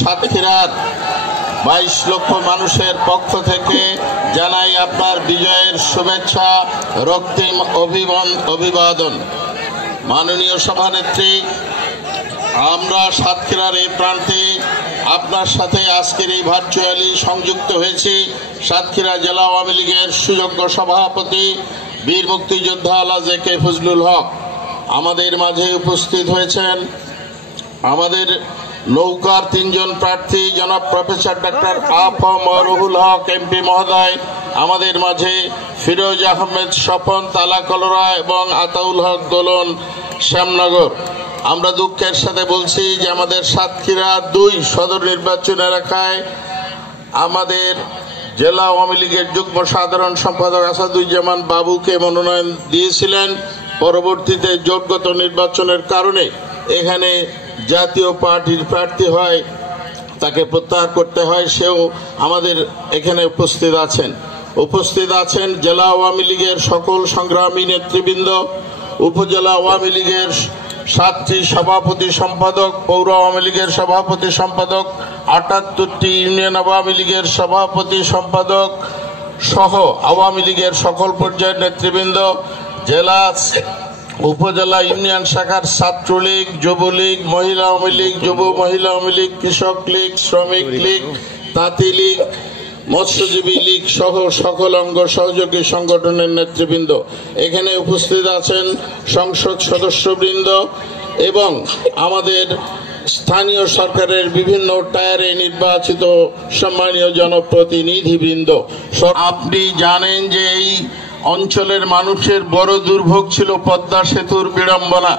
সাতক্ষীরার 22 লক্ষ মানুষের পক্ষ থেকে জানাই আপনার বিজয়ের শুভেচ্ছা, রক্তিম অভিবাদন। মাননীয় সভানেত্রী, আমরা সাতক্ষীরার এই প্রান্তে আপনার সাথে আজকের এই ভার্চুয়ালি সংযুক্ত হয়েছি। সাতক্ষীরা জেলা আওয়ামী লীগের সুযোগ্য সভাপতি বীর মুক্তিযোদ্ধা আলহাজ কে ফজলুল হক আমাদের মাঝে উপস্থিত হয়েছেন। আমাদের নৌকার 3 জন প্রার্থী জনাব প্রফেসর ডক্টর আ.ফ.ম. রুহুল হক এমপি মহোদয় আমাদের মাঝে, ফিরোজ আহমেদ স্বপন তালাকলরা এবং আতাউল হক দোলন শ্যামনগর। আমরা দুঃখের সাথে বলছি যে আমাদের সাতক্ষীরা 2 সদর নির্বাচন এলাকায় আমাদের জেলা আওয়ামী লীগের যুগ্ম সাধারণ সম্পাদক আসাদুজ্জামান বাবুকে মনোনয়ন দিয়েছিলেন। পরবর্তীতে জোটগত নির্বাচনের কারণে এখানে জাতীয় পার্টির প্রার্থী হয়, তাকে প্রত্যাহার করতে হয়। সেও আমাদের এখানে উপস্থিত আছেন জেলা আওয়ামী লীগের সকল সংগ্রামী নেতৃবৃন্দ, উপজেলা আওয়ামী লীগের 7টি সভাপতি সম্পাদক, পৌর আওয়ামী লীগের সভাপতি সম্পাদক, 78টি ইউনিয়ন আওয়ামী লীগের সভাপতি সম্পাদক সহ আওয়ামী লীগের সকল পর্যায়ের নেতৃবৃন্দ, জেলা উপজেলা ইউনিয়ন শাখার ছাত্রলীগ, যুবলীগ, মহিলা আওয়ামী লীগ, যুব মহিলা আওয়ামী লীগ, কৃষক লীগ, শ্রমিক লীগ, তাঁতি লীগ, মৎস্যজীবী লীগ সহ সকল অঙ্গ সহযোগী সংগঠনের নেতৃবৃন্দ। এখানে উপস্থিত আছেন সংসদ সদস্যবৃন্দ এবং আমাদের স্থানীয় সরকারের বিভিন্ন টায়ারে নির্বাচিত সম্মানীয় জনপ্রতিনিধিবৃন্দ। আপনি জানেন যে এই অঞ্চলের মানুষের বড় দুর্ভোগ ছিল পদ্মা সেতুর বিড়ম্বনা।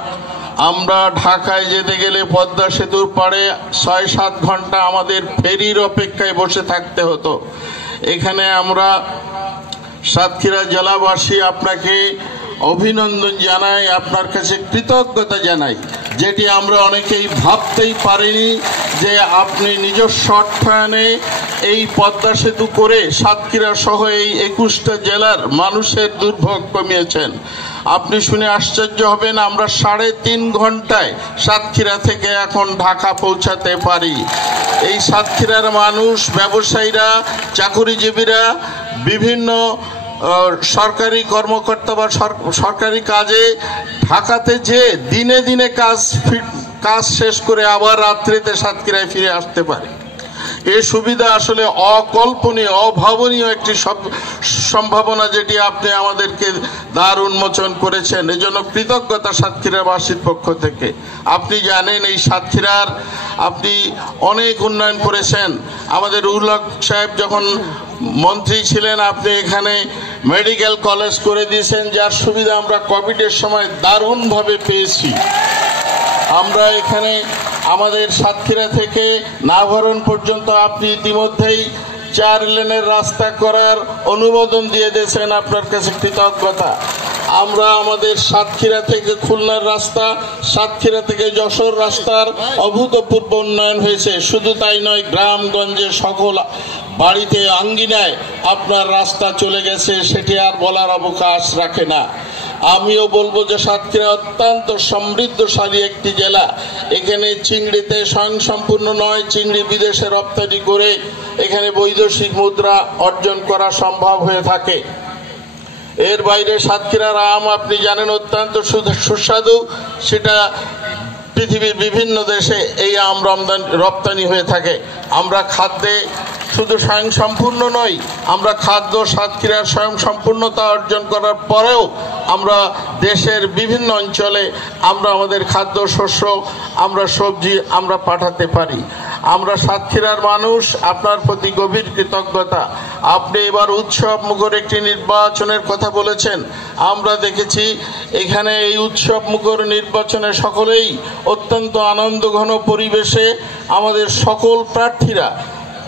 আমরা ঢাকায় যেতে গেলে পদ্মা সেতুর পাড়ে 6-7 ঘন্টা আমাদের ফেরির অপেক্ষায় বসে থাকতে হতো। এখানে আমরা সাতক্ষীরা জেলাবাসী আপনাকে অভিনন্দন জানাই, আপনার কাছে কৃতজ্ঞতা জানাই, যেটি আমরা অনেকেই ভাবতেই পারিনি যে আপনি নিজস্ব অর্থায়নে এই পদ্মা সেতু করে সাতক্ষীরা সহ এই 21টা জেলার মানুষের দুর্ভোগ কমিয়েছেন। আপনি শুনে আশ্চর্য হবেন, আমরা 3.5 ঘন্টায় সাতক্ষীরা থেকে এখন ঢাকা পৌঁছাতে পারি। এই সাতক্ষীরার মানুষ, ব্যবসায়ীরা, চাকুরিজীবীরা, বিভিন্ন সরকারি কর্মকর্তা বা সরকারি কাজে ঢাকাতে যে দিনে দিনে কাজ শেষ করে আবার রাত্রিতে সাতক্ষীরায় ফিরে আসতে পারে। এই সুবিধা আসলে অকল্পনীয়, অভাবনীয় একটি সম্ভাবনা, যেটি আপনি আমাদেরকে দ্বার উন্মোচন করেছেন। এজন্য কৃতজ্ঞতা সাতক্ষীরাবাসীর পক্ষ থেকে। আপনি জানেন এই সাতক্ষীরার আপনি অনেক উন্নয়ন করেছেন। আমাদের রুহুল হক সাহেব যখন মন্ত্রী ছিলেন আপনি এখানে মেডিকেল কলেজ করে দিয়েছেন, যার সুবিধা আমরা কোভিডের সময় দারুণভাবে পেয়েছি। আমরা এখানে আমাদের সাতক্ষীরা থেকে নাভরণ পর্যন্ত আপনি ইতিমধ্যেই 4 লেনের রাস্তা করার অনুমোদন দিয়ে দিয়েছেন, আপনার কাছে কৃতজ্ঞতা। আমরা আমাদের সাতক্ষীরা থেকে খুলনার রাস্তা, সাতক্ষীরা থেকে যশোর রাস্তার অভূতপূর্ব উন্নয়ন হয়েছে। শুধু তাই নয়, গ্রামগঞ্জে সকল বাড়িতে আঙ্গিনায় আপনার রাস্তা চলে গেছে, সেটি আর বলার অবকাশ রাখে না। আমিও বলবো যে সাতক্ষীরা অত্যন্ত সমৃদ্ধশালী একটি জেলা। এখানে চিংড়িতে স্বয়ংসম্পূর্ণ নয়, চিংড়ি বিদেশে রপ্তানি করে এখানে বৈদেশিক মুদ্রা অর্জন করা সম্ভব হয়ে থাকে। এর বাইরে সাতক্ষীরার আম আপনি জানেন অত্যন্ত সুস্বাদু, সেটা পৃথিবীর বিভিন্ন দেশে এই আম রপ্তানি হয়ে থাকে। আমরা খাদ্যে শুধু স্বয়ংসম্পূর্ণ নই, আমরা খাদ্য সাতক্ষীরার স্বয়ংসম্পূর্ণতা অর্জন করার পরেও আমরা দেশের বিভিন্ন অঞ্চলে আমরা আমাদের খাদ্য শস্য, আমরা সবজি আমরা পাঠাতে পারি। আমরা সাতক্ষীরার মানুষ, আপনার প্রতি গভীর কৃতজ্ঞতা। আপনি এবার উৎসব মুখর একটি নির্বাচনের কথা বলেছেন। আমরা দেখেছি এখানে এই উৎসব মুখর নির্বাচনে সকলেই অত্যন্ত আনন্দঘন পরিবেশে আমাদের সকল প্রার্থীরা,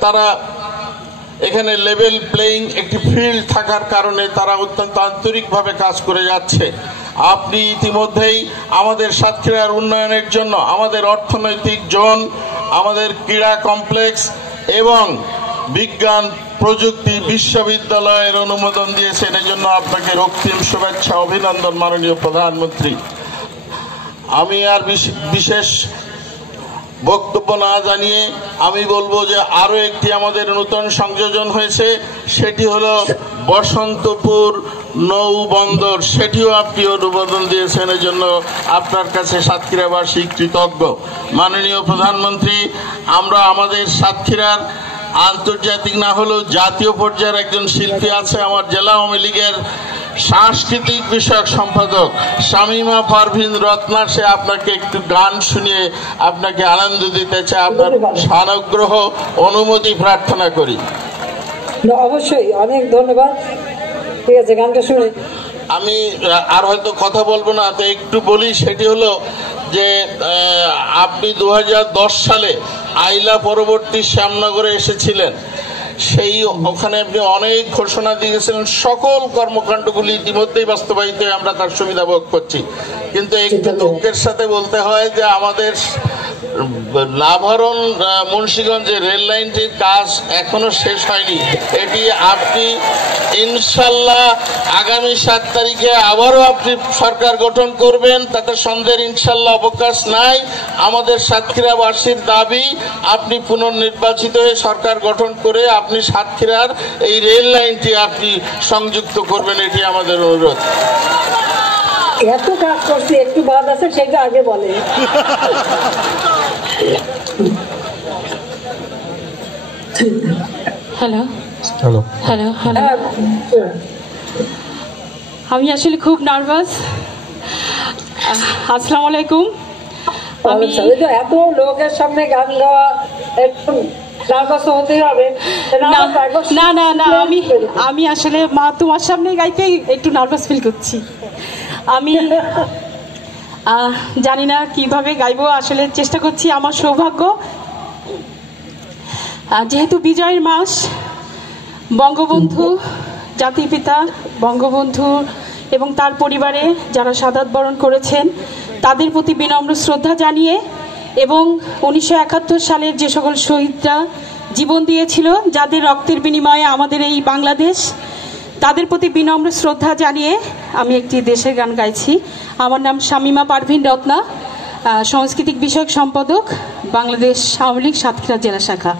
তারা এখানে লেভেল প্লেইং একটি ফিল্ড থাকার কারণে তারা অত্যন্ত আন্তরিকভাবে কাজ করে যাচ্ছে। আপনি ইতিমধ্যেই আমাদের সাতক্ষীরার উন্নয়নের জন্য আমাদের অর্থনৈতিক জোন, আমাদের ক্রীড়া কমপ্লেক্স এবং বিজ্ঞান প্রযুক্তি বিশ্ববিদ্যালয়ের অনুমোদন দিয়েছেন। এজন্য আপনাকে রক্তিম শুভেচ্ছা, অভিনন্দন মাননীয় প্রধানমন্ত্রী। আমি আর বিশেষ বক্তব্য না জানিয়ে আমি বলবো যে আরো একটি আমাদের নতুন সংযোজন হয়েছে, সেটি হলো বসন্তপুর নৌ বন্দর, সেটিও আপনি অনুমোদন দিয়েছেন। এর জন্য আপনার কাছে সাতক্ষীরাবাসী কৃতজ্ঞ। মাননীয় প্রধানমন্ত্রী, আমরা আমাদের সাতক্ষীরার আন্তর্জাতিক না হলেও জাতীয় পর্যায়ের একজন শিল্পী আছে, আমার জেলা আওয়ামী লীগের সাংস্কৃতিক বিষয়ক সম্পাদক শামীমা পারভীন রত্না, সে আপনাকে একটু গান শুনিয়ে আপনাকে আনন্দ দিতে চায়। আপনার সানুগ্রহ অনুমতি প্রার্থনা করি। অবশ্যই, অনেক ধন্যবাদ। ঠিক আছে, গানটা শুনে আমি আর হয়তো কথা বলবো না, তো একটু বলি। সেটি হলো যে আপনি 2010 সালে আইলা পরবর্তী শ্যামনগরে এসেছিলেন। সেই ওখানে আপনি অনেক ঘোষণা দিয়েছিলেন, সকল কর্মকাণ্ডগুলি ইতিমধ্যেই বাস্তবায়িত, আমরা তার সুবিধা ভোগ করছি। কিন্তু একটু দুঃখের সাথে বলতে হয় যে আমাদের লাভারণ মুন্সিগঞ্জের রেল লাইনটির কাজ এখনো শেষ হয়নি। এটি আপনি ইনশাল্লাহ আগামী 7 তারিখে আবারও আপনি সরকার গঠন করবেন, তাতে সন্দেহের ইনশাল্লাহ অবকাশ নাই। আমাদের সাতক্ষীরাবাসীর দাবি আপনি পুনর্নির্বাচিত হয়ে সরকার গঠন করে আপনি সাতক্ষীরার এই রেল লাইনটি আপনি সংযুক্ত করবেন, এটি আমাদের অনুরোধ। এত কাজ করছি, একটু বাদ আছে, সেটা আগে বলে। হ্যালো হ্যালো হ্যালো হ্যালো, আমি আসলে খুব নার্ভাস। আসসালামু আলাইকুম। আমি এত লোকের সামনে গান গাওয়া একটু নার্ভাস হতে হবে না না না, আমি আসলে মা তোমার সামনে গাইতে একটু নার্ভাস ফিল করছি। আমি জানি না কিভাবে গাইবো, আসলে চেষ্টা করছি। আমার সৌভাগ্য, যেহেতু বিজয়ের মাস, বঙ্গবন্ধু জাতির পিতা বঙ্গবন্ধু এবং তার পরিবারে যারা শাহাদাত বরণ করেছেন তাদের প্রতি বিনম্র শ্রদ্ধা জানিয়ে, এবং 1971 সালের যে সকল শহীদরা জীবন দিয়েছিল, যাদের রক্তের বিনিময়ে আমাদের এই বাংলাদেশ, তাদের প্রতি বিনম্র শ্রদ্ধা জানিয়ে আমি একটি দেশের গান গাইছি। আমার নাম শামীমা পারভীন রত্না, সাংস্কৃতিক বিষয়ক সম্পাদক, বাংলাদেশ আওয়ামী লীগ সাতক্ষীরা জেলা শাখা।